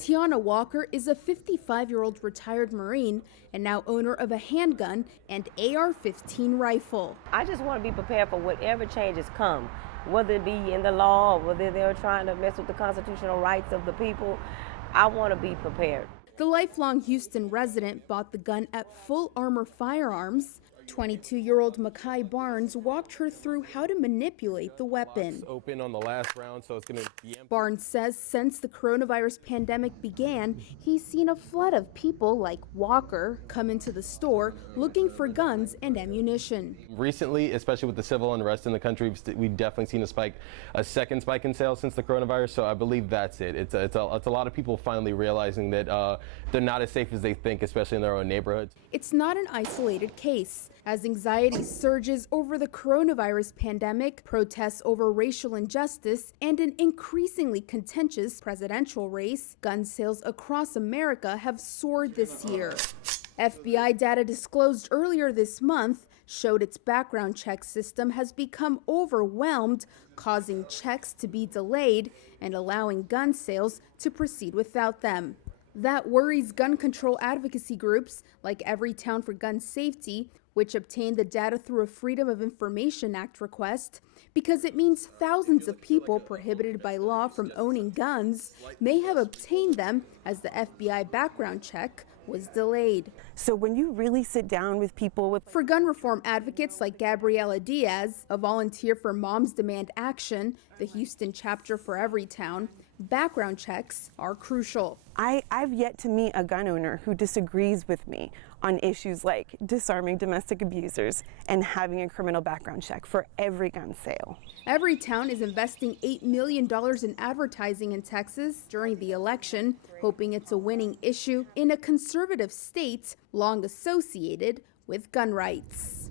Tiana Walker is a 55-year-old retired Marine and now owner of a handgun and AR-15 rifle. I just want to be prepared for whatever changes come, whether it be in the law or whether they're trying to mess with the constitutional rights of the people. I want to be prepared. The lifelong Houston resident bought the gun at Full Armor Firearms. 22-year-old Makai Barnes walked her through how to manipulate the weapon. Open on the last round, so it's going to be empty. Barnes says since the coronavirus pandemic began, he's seen a flood of people like Walker come into the store looking for guns and ammunition. Recently, especially with the civil unrest in the country, we've definitely seen a second spike in sales since the coronavirus, so I believe that's it. It's a lot of people finally realizing that they're not as safe as they think, especially in their own neighborhoods. It's not an isolated case. As anxiety surges over the coronavirus pandemic, protests over racial injustice, and an increasingly contentious presidential race, gun sales across America have soared this year. FBI data disclosed earlier this month showed its background check system has become overwhelmed, causing checks to be delayed and allowing gun sales to proceed without them. That worries gun control advocacy groups like Everytown for Gun Safety, which obtained the data through a Freedom of Information Act request, because it means thousands of people prohibited by law from owning guns may have obtained them as the FBI background check was delayed. So when you really sit down with people For gun reform advocates like Gabriela Diaz, a volunteer for Moms Demand Action, the Houston chapter for Everytown, background checks are crucial. I've yet to meet a gun owner who disagrees with me on issues like disarming domestic abusers and having a criminal background check for every gun sale. Everytown is investing $8 million in advertising in Texas during the election, hoping it's a winning issue in a conservative state long associated with gun rights.